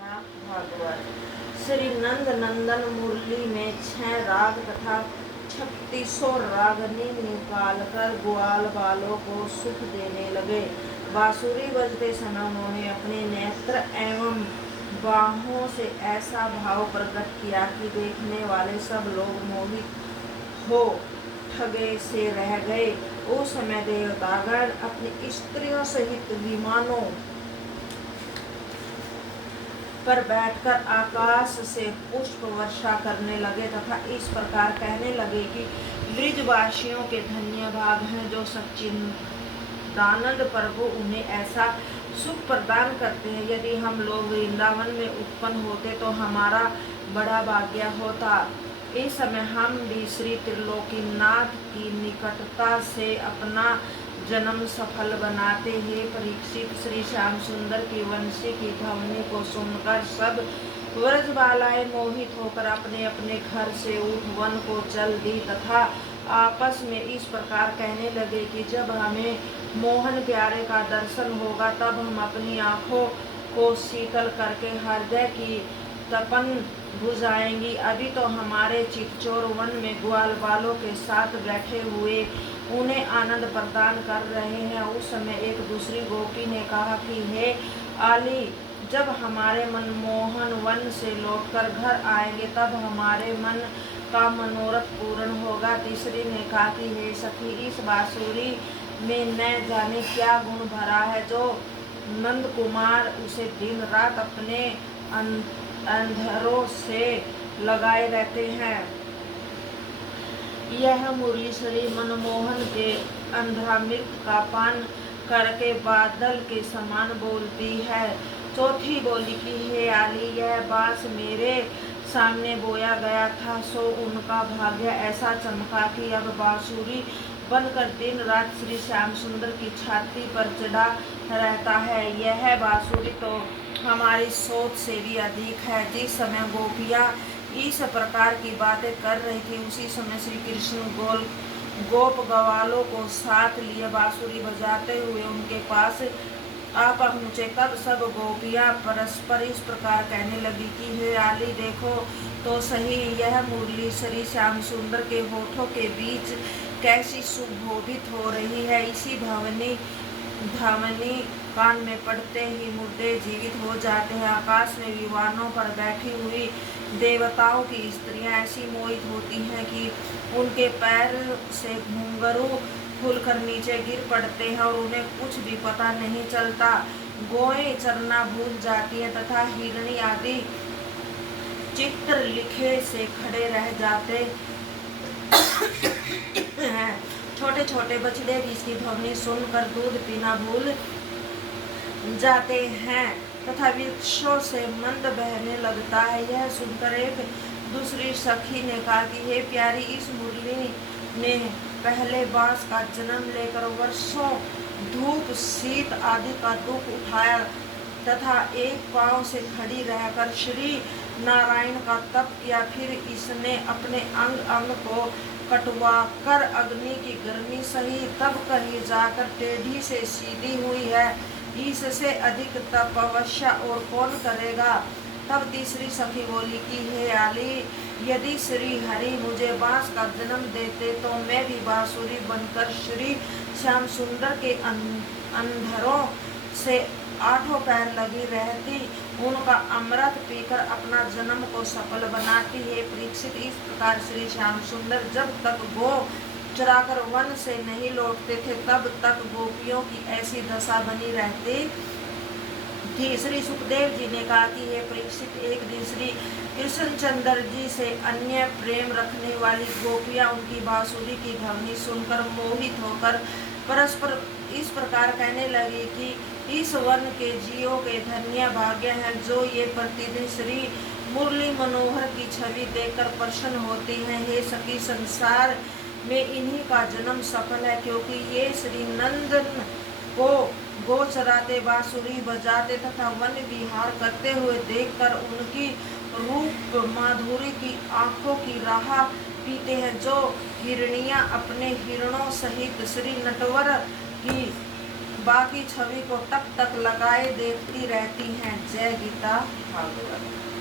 कथा भागवत। श्री नंद नंदन मुरली में 6 राग तथा 36 रागनी निकालकर ग्वाल बालों को सुख देने लगे। बांसुरी बजते समय उन्होंने अपने नेत्र एवं बाहों से ऐसा भाव प्रकट किया कि देखने वाले सब लोग मोहित हो ठगे से रह गए। उस समय देवतागण अपनी स्त्रियों सहित विमानों पर बैठकर आकाश से पुष्प वर्षा करने लगे तथा इस प्रकार कहने लगे कि ब्रिजवासियों के धन्य भाग हैं जो सच्चिदानंद प्रभु उन्हें ऐसा सुख प्रदान करते हैं। यदि हम लोग वृंदावन में उत्पन्न होते तो हमारा बड़ा भाग्य होता। इस समय हम भी श्री त्रिलोकीनाथ की निकटता से अपना जन्म सफल बनाते हैं। परीक्षित, श्री श्याम सुंदर की वंशी की ध्वनि को सुनकर सब व्रजबालाएं मोहित होकर अपने अपने घर से उठ वन को चल दी तथा आपस में इस प्रकार कहने लगे कि जब हमें मोहन प्यारे का दर्शन होगा तब हम अपनी आँखों को शीतल करके हृदय की तपन बुझाएंगी। अभी तो हमारे चितचोर वन में ग्वाल बालों के साथ बैठे हुए उन्हें आनंद प्रदान कर रहे हैं। उस समय एक दूसरी गोपी ने कहा कि हे आली, जब हमारे मनमोहन वन से लौटकर घर आएंगे तब हमारे मन का मनोरथ पूर्ण होगा। तीसरी ने कहा कि हे सखी, इस बांसुरी में न जाने क्या गुण भरा है जो नंद कुमार उसे दिन रात अपने अंधरों से लगाए रहते हैं। यह मुरली श्री मनमोहन के अंधामृत का पान करके बादल के समान बोलती है। चौथी बोली कि हे आली, यह बांस मेरे सामने बोया गया था सो उनका भाग्य ऐसा चमका कि अब बांसुरी बनकर दिन रात श्री श्याम सुंदर की छाती पर चढ़ा रहता है। यह बांसुरी तो हमारी सोच से भी अधिक है। जिस समय गोपियाँ इस प्रकार की बातें कर रही थी उसी समय श्री कृष्ण गोप गवालों को साथ लिए बांसुरी बजाते हुए उनके पास आ पहुँचे। तब सब गोपियाँ परस्पर इस प्रकार कहने लगी कि हे आली, देखो तो सही, यह मुरली श्री श्याम सुंदर के होठों के बीच कैसी सुशोभित हो रही है। इसी ध्वनि कान में पड़ते ही मुर्दे जीवित हो जाते हैं। आकाश में विमानों पर बैठी हुई देवताओं की स्त्रियां ऐसी मोहित होती हैं कि उनके पैर से घुंघरू खुलकर नीचे गिर पड़ते हैं और उन्हें कुछ भी पता नहीं चलता। गोएं चरना भूल जाती हैं तथा हिरणी आदि चित्र लिखे से खड़े रह जाते हैं। छोटे छोटे बछड़े भी इसकी ध्वनि सुनकर दूध पीना भूल जाते हैं तथा वृक्षों से मंद बहने लगता है। यह सुनकर एक दूसरी सखी ने कहा कि हे प्यारी, इस मुरली ने पहले बांस का जन्म लेकर वर्षों धूप शीत आदि का दुख उठाया तथा एक पांव से खड़ी रहकर श्री नारायण का तप किया। फिर इसने अपने अंग अंग को कटवाकर अग्नि की गर्मी सही, तब कहीं जाकर टेढ़ी से सीधी हुई है। इससे अधिक तपस्या और कौन करेगा। तब तीसरी सखी बोली कि हे आली, यदि श्री हरि मुझे बांस का जन्म देते तो मैं भी बांसुरी बनकर श्री श्याम सुंदर के अंधरों से आठों पैर लगी रहती, उनका अमृत पीकर अपना जन्म को सफल बनाती है। परीक्षित, इस प्रकार श्री श्याम सुंदर जब तक गो चराकर वन से नहीं लौटते थे तब तक गोपियों की ऐसी दशा बनी रहती थी। श्री सुखदेव जी ने कहा कि हे परीक्षित, एक दिन श्री कृष्णचंद्र जी से अन्य प्रेम रखने वाली गोपियां उनकी बांसुरी की ध्वनि सुनकर मोहित होकर परस्पर इस प्रकार कहने लगी कि इस वन के जीवों के धन्य भाग्य हैं जो ये प्रतिदिन श्री मुरली मनोहर की छवि देखकर प्रसन्न होती हैं। हे सखी, संसार में इन्हीं का जन्म सफल है, क्योंकि ये श्री नंदन को गो चराते, बांसुरी बजाते तथा वन विहार करते हुए देखकर उनकी रूप माधुरी की आंखों की राह पीते हैं। जो हिरनियां अपने हिरणों सहित श्री नटवर की बाकी छवि को तक तक लगाए देखती रहती हैं। जय गीता भागवत।